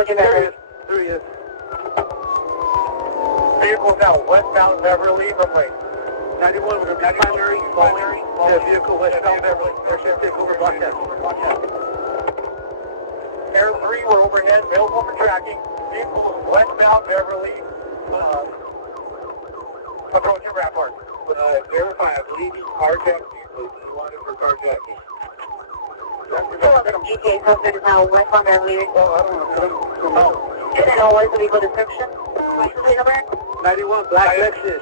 approaching Beverly. There he is. Vehicle now westbound Beverly, replace. 91 with a primary falling. Vehicle westbound Beverly. There's a take over block that. Air 3, we're overhead, available for tracking. Vehicle westbound Beverly, approaching Rampart. Verify, I believe he's carjacking. He wanted for carjacking. GTA suspect is now westbound Beverly. Oh, I don't know. Is it all what is the vehicle description? License plate number? 91 black Lexus.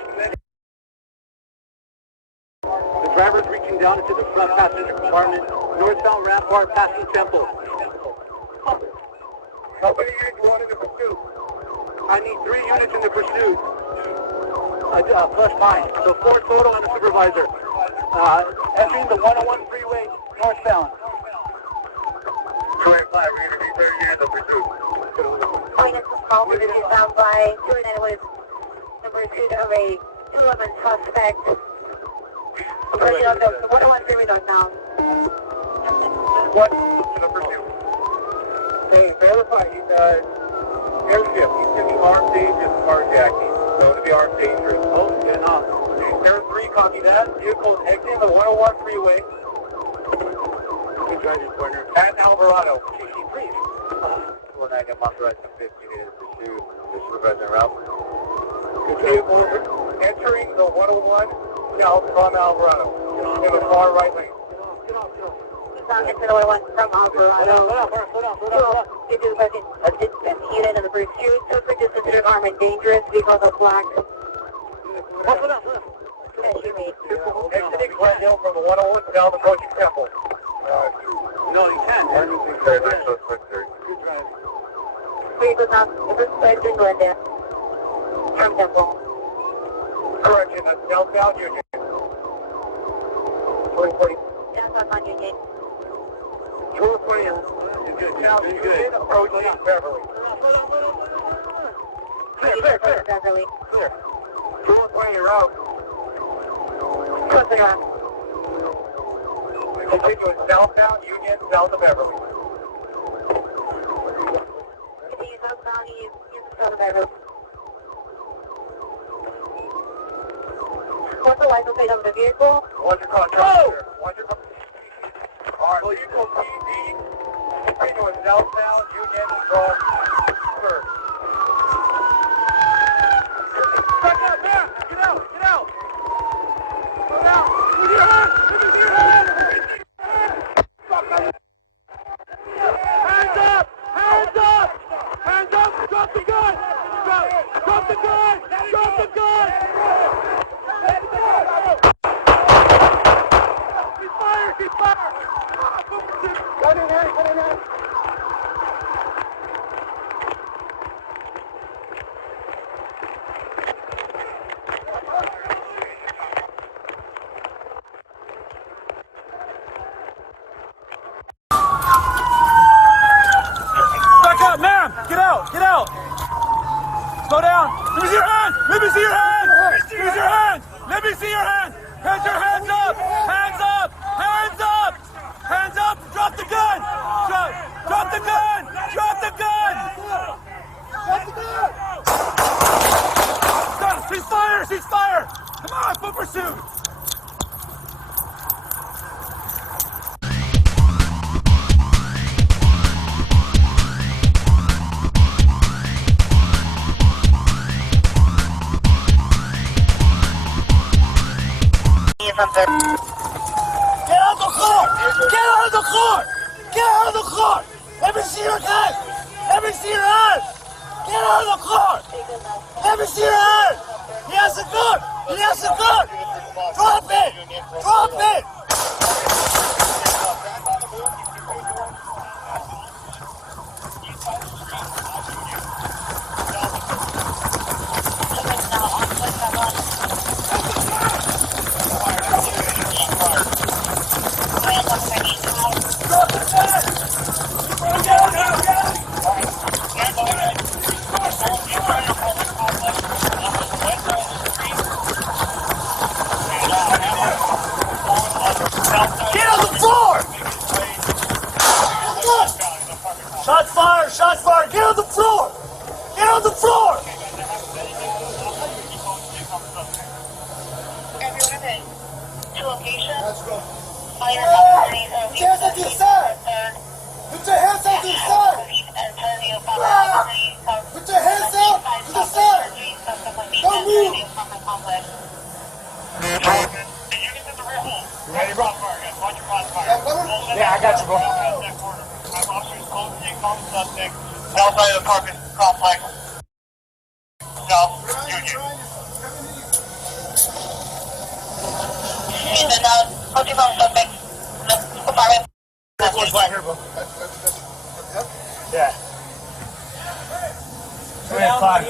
The driver's reaching down into the front passenger compartment. Northbound Rampart passing Temple. How many units you want in the pursuit? I need 3 units in the pursuit. Plus mine. So 4 total and a supervisor. Entering the 101 freeway northbound. 285, we're going to be 30 units in the pursuit. Witness was called to be found by 209 with number 2 of a 211 suspect. Approaching on the 101 freeway northbound. What? In the pursuit. Hey, verify, he's airship. He's going to be armed, dangerous, carjacking. So to be armed, dangerous. Oh, yeah, no. Air 3, copy that. Vehicle exiting the 101 freeway. Good driving partner. At Alvarado. CC, please. 49, I'm authorized to 50 to pursue the supervisor route. Good Vehicle entering the 101 south from Alvarado. In the far right lane. Get off. Into the 101 from Alvarado. Slow down. Due to the present of dispatch unit in the pursuit, suspect is considered armed and dangerous because of black. Slow down. Exiting Glen Hill from the 101 south approaching Temple. No, you can't. Good drive. Vehicle now approaching Glendale from Temple. Correction, that's southbound Union. 2040. Downtown Union. 240. South Union approaching Beverly. Clear. Beverly. Clear. 220, you're out. Closing on. Continuing southbound Union, south of Beverly. Continue southbound Union, south of Beverly. What's the license plate of the vehicle? What's your contract? Alright, well, you go PD, continuing southbound Union from 3rd. Back up, man! Get out! Go down! With your hand! Hands up! Drop the gun! Drop the gun! He's fired! Get in here! Back up, ma'am! Get out! Slow down! Let me see your hand! Let me see your hand! Hands up! Hands up! Drop the gun! Drop the gun! Stop! Cease fire! Come on, foot pursuit! Get out of the car! Let me see your hand! Get out of the car! Let me see your hand! He has a gun! Drop it! Get to location. Let's go. All your properties are Hands up to the side. Put your hands up to the side. Put your hands up to the side. Don't move. You ready, bro? Yeah, I got you, bro. Outside of the apartment complex. South Union. And then, looking for suspect. Apartment. This one's right here, bro. Yeah. 3-5.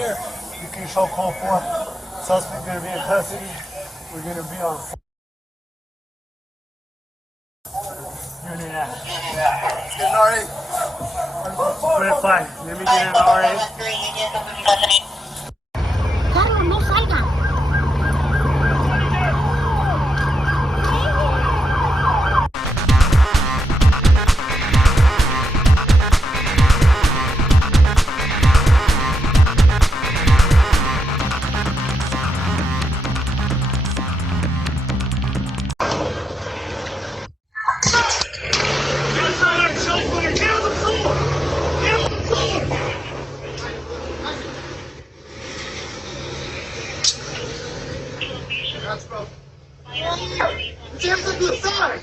You can show call 4. Suspect gonna be in custody. We're gonna be on Union Avenue의. Get an RA. 3-5. Let me get an RA. Carro, no salga. Hands up to the side.